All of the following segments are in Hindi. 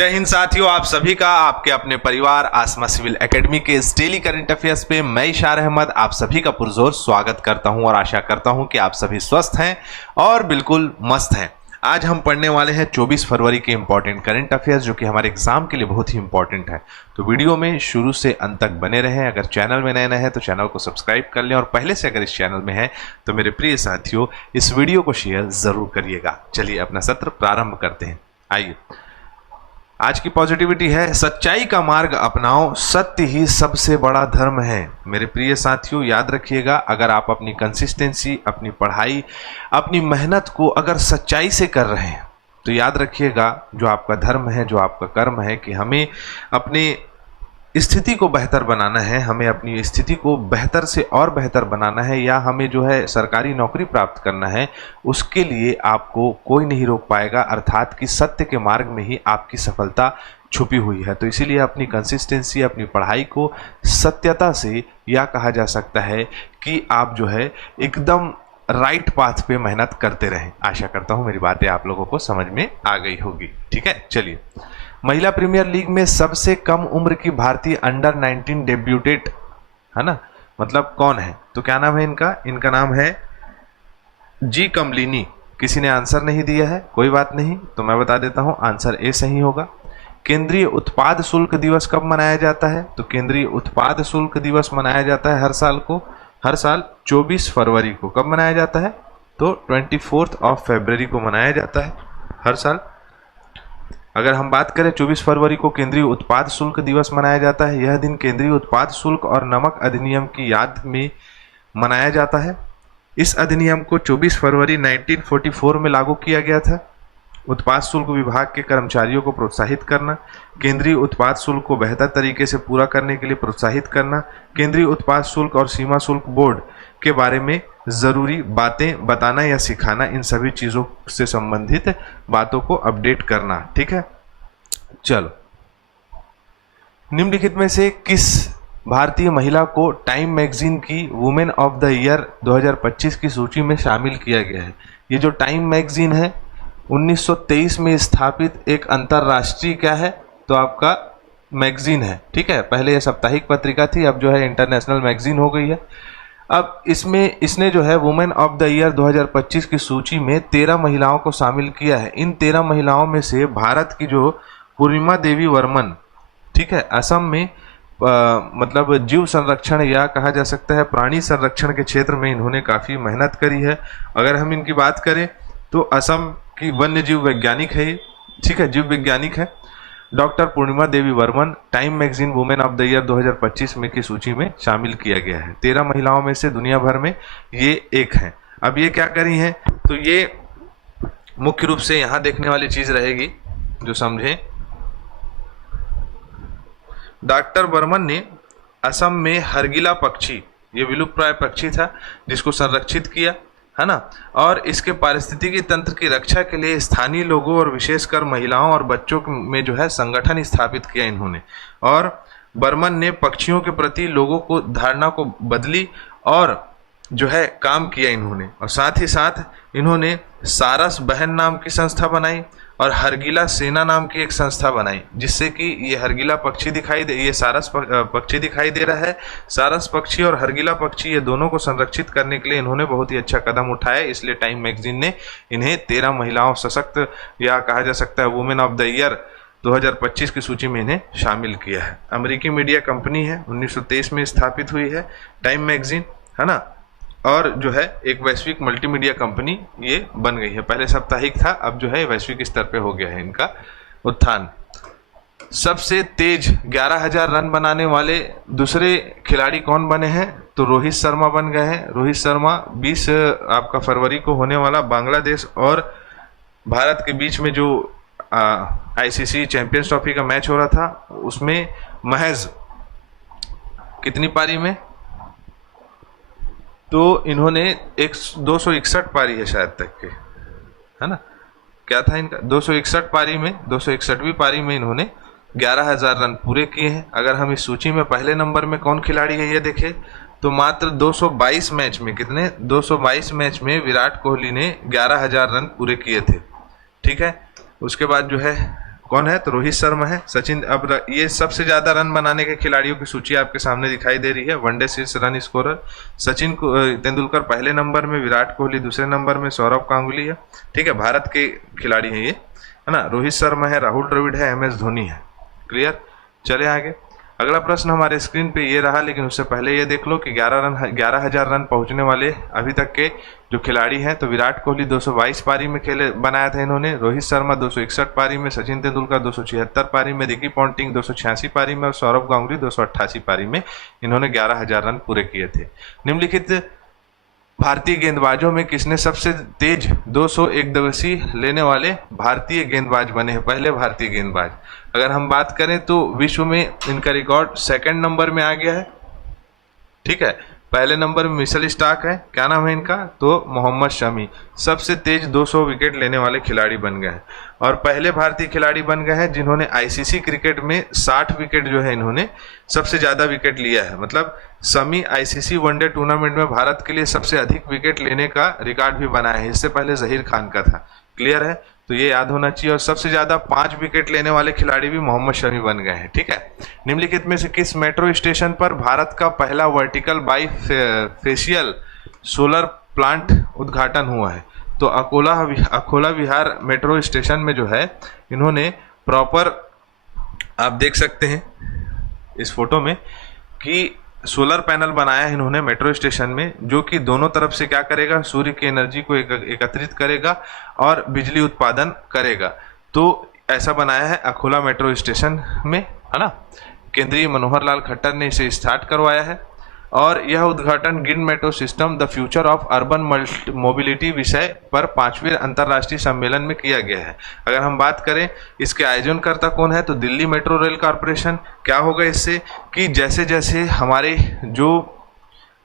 जय हिंद साथियों, आप सभी का आपके अपने परिवार आसमा सिविल एकेडमी के इस डेली करंट अफेयर्स पे मैं इशार अहमद आप सभी का पुरजोर स्वागत करता हूं और आशा करता हूं कि आप सभी स्वस्थ हैं और बिल्कुल मस्त हैं। आज हम पढ़ने वाले हैं 24 फरवरी के इंपॉर्टेंट करंट अफेयर्स जो कि हमारे एग्जाम के लिए बहुत ही इंपॉर्टेंट है। तो वीडियो में शुरू से अंत तक बने रहें। अगर चैनल में नए हैं तो चैनल को सब्सक्राइब कर लें और पहले से अगर इस चैनल में हैं तो मेरे प्रिय साथियों इस वीडियो को शेयर जरूर करिएगा। चलिए अपना सत्र प्रारंभ करते हैं। आइए, आज की पॉजिटिविटी है, सच्चाई का मार्ग अपनाओ, सत्य ही सबसे बड़ा धर्म है। मेरे प्रिय साथियों याद रखिएगा, अगर आप अपनी कंसिस्टेंसी, अपनी पढ़ाई, अपनी मेहनत को अगर सच्चाई से कर रहे हैं तो याद रखिएगा जो आपका धर्म है, जो आपका कर्म है कि हमें अपने स्थिति को बेहतर बनाना है, हमें अपनी स्थिति को बेहतर से और बेहतर बनाना है या हमें जो है सरकारी नौकरी प्राप्त करना है, उसके लिए आपको कोई नहीं रोक पाएगा। अर्थात कि सत्य के मार्ग में ही आपकी सफलता छुपी हुई है। तो इसीलिए अपनी कंसिस्टेंसी, अपनी पढ़ाई को सत्यता से या कहा जा सकता है कि आप जो है एकदम राइट पाथ पे मेहनत करते रहें। आशा करता हूँ मेरी बातें आप लोगों को समझ में आ गई होगी। ठीक है, चलिए। महिला प्रीमियर लीग में सबसे कम उम्र की भारतीय अंडर 19 डेब्यूटेट है ना, मतलब कौन है? तो क्या नाम है इनका? इनका नाम है जी कमलिनी। किसी ने आंसर नहीं दिया है, कोई बात नहीं, तो मैं बता देता हूं, आंसर ए सही होगा। केंद्रीय उत्पाद शुल्क दिवस कब मनाया जाता है? तो केंद्रीय उत्पाद शुल्क दिवस मनाया जाता है हर साल 24 फरवरी को। कब मनाया जाता है? तो 24 फरवरी को मनाया जाता है हर साल। अगर हम बात करें 24 फरवरी को केंद्रीय उत्पाद शुल्क दिवस मनाया जाता है। यह दिन केंद्रीय उत्पाद शुल्क और नमक अधिनियम की याद में मनाया जाता है। इस अधिनियम को 24 फरवरी 1944 में लागू किया गया था। उत्पाद शुल्क विभाग के कर्मचारियों को प्रोत्साहित करना, केंद्रीय उत्पाद शुल्क को बेहतर तरीके से पूरा करने के लिए प्रोत्साहित करना, केंद्रीय उत्पाद शुल्क और सीमा शुल्क बोर्ड के बारे में ज़रूरी बातें बताना या सिखाना, इन सभी चीज़ों से संबंधित बातों को अपडेट करना। ठीक है, चलो। निम्नलिखित में से किस भारतीय महिला को टाइम मैगजीन की वुमेन ऑफ द ईयर 2025 की सूची में शामिल किया गया है? ये जो टाइम मैगजीन है 1923 में स्थापित एक अंतर्राष्ट्रीय क्या है? तो आपका मैगजीन है। ठीक है, पहले ये साप्ताहिक पत्रिका थी, अब जो है इंटरनेशनल मैगजीन हो गई है। अब इसने जो है वुमेन ऑफ द ईयर 2025 की सूची में 13 महिलाओं को शामिल किया है। इन 13 महिलाओं में से भारत की जो पूर्णिमा देवी वर्मन, ठीक है, असम में मतलब जीव संरक्षण या कहा जा सकता है प्राणी संरक्षण के क्षेत्र में इन्होंने काफ़ी मेहनत करी है। अगर हम इनकी बात करें तो असम की वन्य जीव वैज्ञानिक है ये, ठीक है, जीव वैज्ञानिक है। Doctor Purnima Devi Varman time magazine women of the year 2025 में की सूची में शामिल किया गया है। 13 महिलाओं में से दुनिया भर में ये एक है। अब ये क्या करी हैं? तो ये मुख्य रूप से यहाँ देखने वाली चीज रहेगी जो समझें। डॉक्टर वर्मन ने असम में हरगिला पक्षी, ये विलुप्तप्राय पक्षी था, जिसको संरक्षित किया है ना, और इसके पारिस्थितिकी तंत्र की रक्षा के लिए स्थानीय लोगों और विशेषकर महिलाओं और बच्चों में जो है संगठन स्थापित किया इन्होंने। और बर्मन ने पक्षियों के प्रति लोगों को धारणा को बदली और जो है काम किया इन्होंने। और साथ ही साथ इन्होंने सारस बहन नाम की संस्था बनाई और हरगिला सेना नाम की एक संस्था बनाई, जिससे कि ये हरगिला पक्षी दिखाई दे, ये सारस पक्षी दिखाई दे रहा है। सारस पक्षी और हरगिला पक्षी ये दोनों को संरक्षित करने के लिए इन्होंने बहुत ही अच्छा कदम उठाया। इसलिए टाइम मैगजीन ने इन्हें 13 महिलाओं सशक्त या कहा जा सकता है वुमेन ऑफ द ईयर 2025 की सूची में इन्हें शामिल किया है। अमेरिकी मीडिया कंपनी है, 1923 में स्थापित हुई है टाइम मैगजीन, है ना, और जो है एक वैश्विक मल्टीमीडिया कंपनी ये बन गई है। पहले साप्ताहिक था, अब जो है वैश्विक स्तर पे हो गया है इनका उत्थान। सबसे तेज 11,000 रन बनाने वाले दूसरे खिलाड़ी कौन बने हैं? तो रोहित शर्मा बन गए हैं। रोहित शर्मा 20 आपका फरवरी को होने वाला बांग्लादेश और भारत के बीच में जो आईसीसी चैंपियंस ट्रॉफी का मैच हो रहा था, उसमें महज कितनी पारी में? तो इन्होंने 261 पारी है शायद तक के, है ना, क्या था इनका? 261 पारी में, 261वीं पारी में इन्होंने 11,000 रन पूरे किए हैं। अगर हम इस सूची में पहले नंबर में कौन खिलाड़ी है ये देखें तो मात्र 222 मैच में, कितने? 222 मैच में विराट कोहली ने 11,000 रन पूरे किए थे। ठीक है, उसके बाद जो है कौन है? तो रोहित शर्मा है। सचिन, अब ये सबसे ज्यादा रन बनाने के खिलाड़ियों की सूची आपके सामने दिखाई दे रही है। वनडे शीर्ष रन स्कोरर सचिन तेंदुलकर पहले नंबर में, विराट कोहली दूसरे नंबर में, सौरव गांगुली है, ठीक है, भारत के खिलाड़ी हैं ये, है ना। रोहित शर्मा है, राहुल द्रविड़ है, MS धोनी है। क्लियर? चले आगे। अगला प्रश्न हमारे स्क्रीन पे ये रहा, लेकिन उससे पहले ये देख लो कि 11,000 रन पहुंचने वाले अभी तक के जो खिलाड़ी हैं, तो विराट कोहली 222 पारी में खेले बनाया था इन्होंने, रोहित शर्मा 261 पारी में, सचिन तेंदुलकर 276 पारी में, रिकी पॉन्टिंग 286 पारी में और सौरव गांगुली 288 पारी में इन्होंने 11,000 रन पूरे किए थे। निम्नलिखित भारतीय गेंदबाजों में किसने सबसे तेज 201 दिवसीय लेने वाले भारतीय गेंदबाज बने हैं? पहले भारतीय गेंदबाज अगर हम बात करें तो विश्व में इनका रिकॉर्ड सेकंड नंबर में आ गया है, ठीक है। पहले नंबर में मिशेल स्टार्क है, क्या नाम है इनका? तो मोहम्मद शमी सबसे तेज 200 विकेट लेने वाले खिलाड़ी बन गए हैं और पहले भारतीय खिलाड़ी बन गए हैं जिन्होंने ICC क्रिकेट में 60 विकेट जो है इन्होंने सबसे ज्यादा विकेट लिया है। मतलब शमी ICC वनडे टूर्नामेंट में भारत के लिए सबसे अधिक विकेट लेने का रिकॉर्ड भी बनाया है, इससे पहले जहीर खान का था। क्लियर है? तो ये याद होना चाहिए। और सबसे ज्यादा 5 विकेट लेने वाले खिलाड़ी भी मोहम्मद शमी बन गए हैं, ठीक है। निम्नलिखित में से किस मेट्रो स्टेशन पर भारत का पहला vertical by facial solar plant उद्घाटन हुआ है? तो अकोला विहार मेट्रो स्टेशन में जो है इन्होंने प्रॉपर, आप देख सकते हैं इस फोटो में कि सोलर पैनल बनाया है इन्होंने मेट्रो स्टेशन में, जो कि दोनों तरफ से क्या करेगा? सूर्य की एनर्जी को एकत्रित करेगा और बिजली उत्पादन करेगा। तो ऐसा बनाया है अकोला मेट्रो स्टेशन में, है ना। केंद्रीय मनोहर लाल खट्टर ने इसे स्टार्ट करवाया है और यह उद्घाटन गिंड metro system the future of urban mobility विषय पर 5वें अंतर्राष्ट्रीय सम्मेलन में किया गया है। अगर हम बात करें इसके आयोजनकर्ता कौन है, तो दिल्ली मेट्रो रेल कॉरपोरेशन। क्या होगा इससे कि जैसे जैसे हमारे जो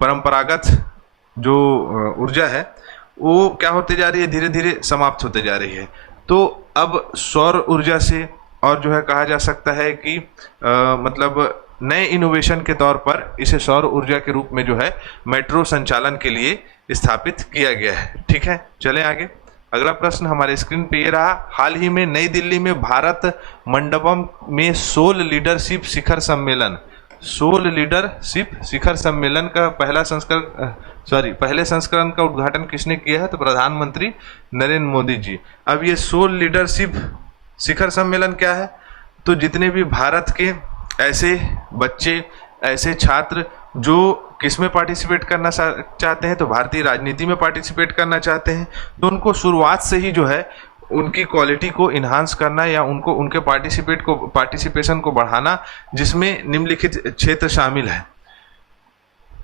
परंपरागत जो ऊर्जा है वो क्या होते जा रही है, धीरे धीरे समाप्त होते जा रही है, तो अब सौर ऊर्जा से और जो है कहा जा सकता है कि मतलब नए इनोवेशन के तौर पर इसे सौर ऊर्जा के रूप में जो है मेट्रो संचालन के लिए स्थापित किया गया है, ठीक है। चलें आगे। अगला प्रश्न हमारे स्क्रीन पे ये रहा, हाल ही में नई दिल्ली में भारत मंडपम में सोल लीडरशिप शिखर सम्मेलन, सोल लीडरशिप शिखर सम्मेलन का पहले संस्करण का उद्घाटन किसने किया है? तो प्रधानमंत्री नरेंद्र मोदी जी। अब ये सोल लीडरशिप शिखर सम्मेलन क्या है? तो जितने भी भारत के ऐसे बच्चे, ऐसे छात्र जो किस में पार्टिसिपेट करना चाहते हैं, तो भारतीय राजनीति में पार्टिसिपेट करना चाहते हैं, तो उनको शुरुआत से ही जो है उनकी क्वालिटी को इन्हांस करना या उनको उनके पार्टिसिपेशन को बढ़ाना, जिसमें निम्नलिखित क्षेत्र शामिल है: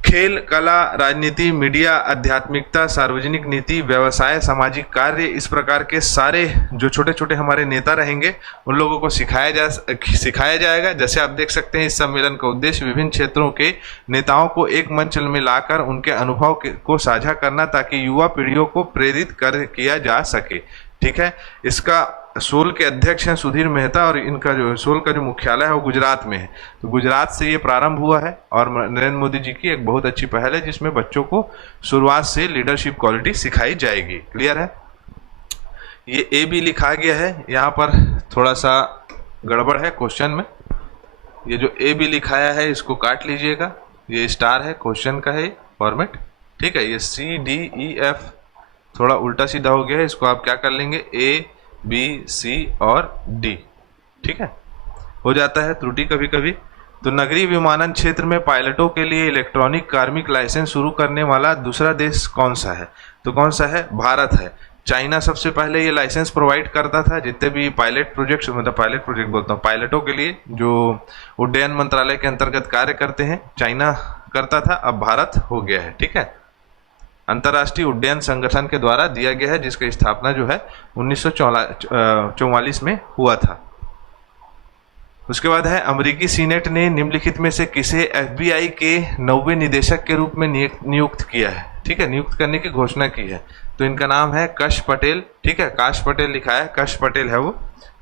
खेल, कला, राजनीति, मीडिया, आध्यात्मिकता, सार्वजनिक नीति, व्यवसाय, सामाजिक कार्य। इस प्रकार के सारे जो छोटे छोटे हमारे नेता रहेंगे उन लोगों को सिखाया जाएगा। जैसे आप देख सकते हैं इस सम्मेलन का उद्देश्य विभिन्न क्षेत्रों के नेताओं को एक मंच में लाकर उनके अनुभव को साझा करना, ताकि युवा पीढ़ियों को प्रेरित किया जा सके, ठीक है। इसका सोल के अध्यक्ष हैं सुधीर मेहता और इनका जो सोल का जो मुख्यालय है वो गुजरात में है। तो गुजरात से ये प्रारंभ हुआ है और नरेंद्र मोदी जी की एक बहुत अच्छी पहल है जिसमें बच्चों को शुरुआत से लीडरशिप क्वालिटी सिखाई जाएगी। क्लियर है? ये ए भी लिखा गया है, यहाँ पर थोड़ा सा गड़बड़ है क्वेश्चन में। ये जो ए भी लिखाया है इसको काट लीजिएगा, ये स्टार है, क्वेश्चन का है फॉर्मेट, ठीक है। ये CDEF थोड़ा उल्टा सीधा हो गया है, इसको आप क्या कर लेंगे, A-B-C और D, ठीक है। हो जाता है त्रुटि कभी कभी। तो नगरीय विमानन क्षेत्र में पायलटों के लिए इलेक्ट्रॉनिक कार्मिक लाइसेंस शुरू करने वाला दूसरा देश कौन सा है? तो कौन सा है? भारत है। चाइना सबसे पहले ये लाइसेंस प्रोवाइड करता था, जितने भी पायलटों के लिए जो उड्डयन मंत्रालय के अंतर्गत कार्य करते हैं, चाइना करता था, अब भारत हो गया है, ठीक है। अंतर्राष्ट्रीय उड्डयन संगठन के द्वारा दिया गया है, जिसकी स्थापना जो है 1944 में हुआ था। उसके बाद है अमेरिकी सीनेट ने निम्नलिखित में से किसे FBI के 9वें निदेशक के रूप में नियुक्त किया है? ठीक है, नियुक्त करने की घोषणा की है। तो इनका नाम है कश पटेल, ठीक है, काश पटेल लिखा है, कश पटेल है वो,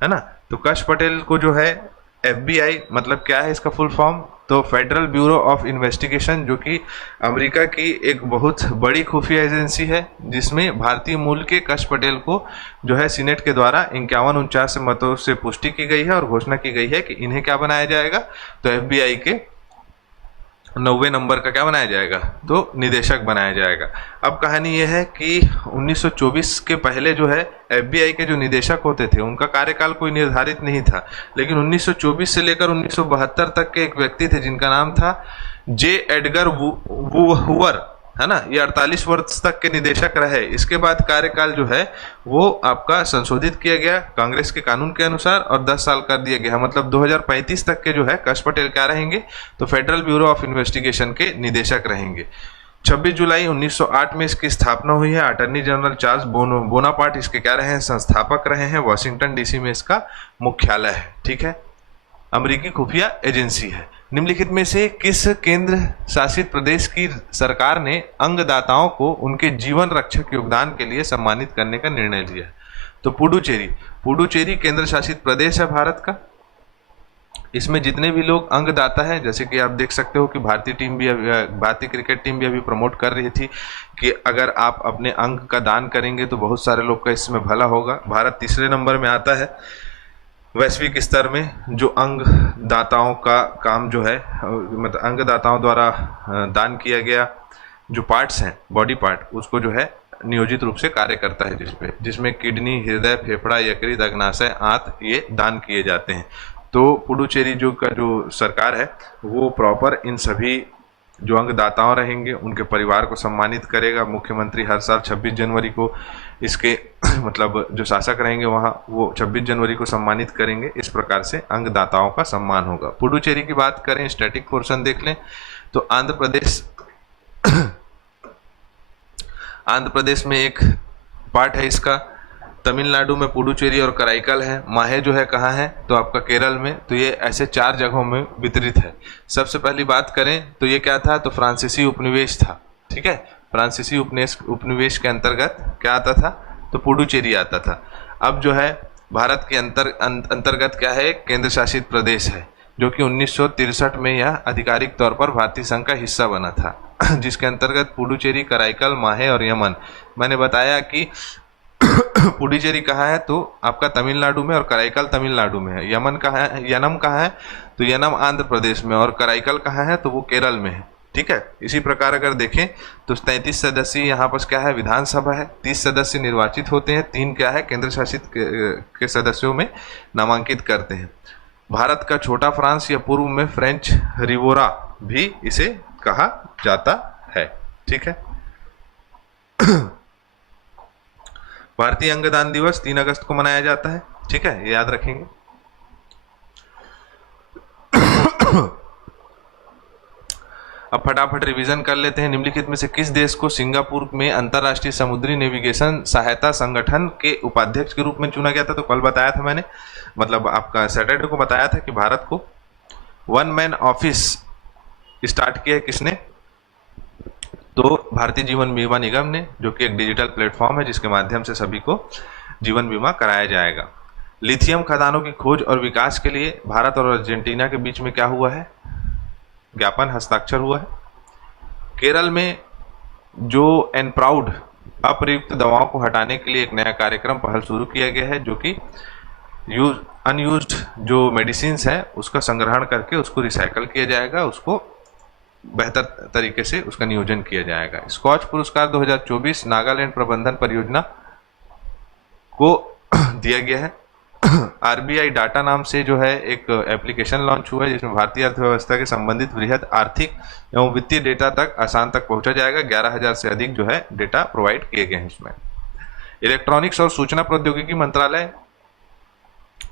है ना। तो कश पटेल को जो है FBI मतलब क्या है इसका फुल फॉर्म? तो फेडरल ब्यूरो ऑफ इन्वेस्टिगेशन, जो कि अमेरिका की एक बहुत बड़ी खुफिया एजेंसी है, जिसमें भारतीय मूल के कश पटेल को जो है सीनेट के द्वारा 51-49 मतों से पुष्टि की गई है और घोषणा की गई है कि इन्हें क्या बनाया जाएगा, तो FBI के 90 नंबर का क्या बनाया जाएगा, तो निदेशक बनाया जाएगा। अब कहानी यह है कि 1924 के पहले जो है FBI के जो निदेशक होते थे उनका कार्यकाल कोई निर्धारित नहीं था, लेकिन 1924 से लेकर 1972 तक के एक व्यक्ति थे जिनका नाम था जे एडगर वूवर, है ना। ये 48 वर्ष तक के निदेशक रहे। इसके बाद कार्यकाल जो है वो आपका संशोधित किया गया कांग्रेस के कानून के अनुसार और 10 साल कर दिया गया, मतलब 2035 तक के जो है कश पटेल क्या रहेंगे, तो फेडरल ब्यूरो ऑफ इन्वेस्टिगेशन के निदेशक रहेंगे। 26 जुलाई 1908 में इसकी स्थापना हुई है। अटॉर्नी जनरल चार्ल्स बोनापार्ट इसके क्या रहे हैं, संस्थापक रहे हैं। वॉशिंगटन DC में इसका मुख्यालय है। ठीक है, अमेरिकी खुफिया एजेंसी है। निम्नलिखित में से किस केंद्र शासित प्रदेश की सरकार ने अंगदाताओं को उनके जीवन रक्षक योगदान के लिए सम्मानित करने का निर्णय लिया है, तो पुडुचेरी केंद्र शासित प्रदेश है भारत का। इसमें जितने भी लोग अंगदाता है, जैसे कि आप देख सकते हो कि भारतीय क्रिकेट टीम भी अभी प्रमोट कर रही थी कि अगर आप अपने अंग का दान करेंगे तो बहुत सारे लोग का इसमें भला होगा। भारत तीसरे नंबर में आता है वैश्विक स्तर में जो अंग दाताओं का काम जो है, मतलब अंग दाताओं द्वारा दान किया गया जो पार्ट्स हैं, बॉडी पार्ट, उसको जो है नियोजित रूप से कार्य करता है, जिसमें किडनी, हृदय, फेफड़ा, यकृत, अग्नाशय, आंत ये दान किए जाते हैं। तो पुडुचेरी जो सरकार है वो प्रॉपर इन सभी जो अंगदाताओं रहेंगे उनके परिवार को सम्मानित करेगा। मुख्यमंत्री हर साल 26 जनवरी को इसके मतलब जो शासक रहेंगे वहाँ वो 26 जनवरी को सम्मानित करेंगे। इस प्रकार से अंगदाताओं का सम्मान होगा। पुडुचेरी की बात करें, स्टैटिक पोर्शन देख लें तो आंध्र प्रदेश में एक पार्ट है इसका। तमिलनाडु में पुडुचेरी और कराईकल है। माहे जो है कहाँ है, तो आपका केरल में। तो ये ऐसे 4 जगहों में वितरित है। सबसे पहली बात करें तो ये क्या था, तो फ्रांसीसी उपनिवेश था। ठीक है, फ्रांसीसी उपनिवेश के अंतर्गत क्या आता था, तो पुडुचेरी आता था। अब जो है भारत के अंतर्गत क्या है, केंद्र शासित प्रदेश है, जो कि 1963 में यह आधिकारिक तौर पर भारतीय संघ का हिस्सा बना था, जिसके अंतर्गत पुडुचेरी, कराईकल, माहे और यमन। मैंने बताया कि पुडुचेरी कहाँ है, तो आपका तमिलनाडु में और कराईकल तमिलनाडु में है। यनम कहाँ है, तो यनम आंध्र प्रदेश में, और कराईकल कहाँ है, तो वो केरल में है। ठीक है, इसी प्रकार अगर देखें तो 33 सदस्य यहाँ पर क्या है, विधानसभा है। 30 सदस्य निर्वाचित होते हैं, 3 क्या है, केंद्र शासित के सदस्यों में नामांकित करते हैं। भारत का छोटा फ्रांस या पूर्व में फ्रेंच रिवोरा भी इसे कहा जाता है। ठीक है, भारतीय अंगदान दिवस 3 अगस्त को मनाया जाता है। ठीक है, ये याद रखेंगे। अब फटाफट रिवीजन कर लेते हैं। निम्नलिखित में से किस देश को सिंगापुर में अंतर्राष्ट्रीय समुद्री नेविगेशन सहायता संगठन के उपाध्यक्ष के रूप में चुना गया था, तो कल बताया था मैंने, मतलब आपका सैटरडे को बताया था कि भारत को 1 मैन ऑफिस स्टार्ट किया है किसने, तो भारतीय जीवन बीमा निगम ने, जो कि एक डिजिटल प्लेटफॉर्म है जिसके माध्यम से सभी को जीवन बीमा कराया जाएगा। लिथियम खदानों की खोज और विकास के लिए भारत और अर्जेंटीना के बीच में क्या हुआ है, ज्ञापन हस्ताक्षर हुआ है। केरल में जो एनप्राउड अप्रयुक्त दवाओं को हटाने के लिए एक नया कार्यक्रम पहल शुरू किया गया है, जो कि अनयूज्ड जो मेडिसिन्स हैं उसका संग्रहण करके उसको रिसाइकल किया जाएगा, उसको बेहतर तरीके से उसका नियोजन किया जाएगा। स्कॉच पुरस्कार 2024 नागालैंड प्रबंधन परियोजना को दिया गया है। RBI डाटा नाम से जो है एक एप्लीकेशन लॉन्च हुआ है, जिसमें भारतीय अर्थव्यवस्था के संबंधित वृहद आर्थिक एवं वित्तीय डेटा तक आसान तक पहुंचा जाएगा। 11,000 से अधिक जो है डेटा प्रोवाइड किए गए हैं इसमें। इलेक्ट्रॉनिक्स और सूचना प्रौद्योगिकी मंत्रालय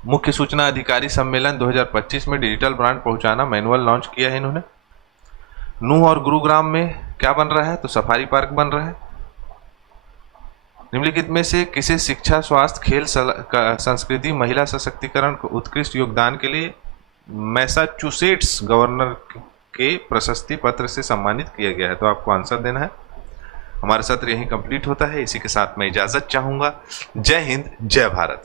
मुख्य सूचना अधिकारी सम्मेलन 2025 में डिजिटल ब्रांड पहुंचाना मैनुअल लॉन्च किया है इन्होंने। नूह और गुरुग्राम में क्या बन रहा है, तो सफारी पार्क बन रहा है। निम्नलिखित में से किसे शिक्षा, स्वास्थ्य, खेल, संस्कृति, महिला सशक्तिकरण को उत्कृष्ट योगदान के लिए मैसाचुसेट्स गवर्नर के प्रशस्ति पत्र से सम्मानित किया गया है, तो आपको आंसर देना है। हमारा सत्र यहीं कंप्लीट होता है। इसी के साथ मैं इजाजत चाहूंगा। जय हिंद, जय भारत।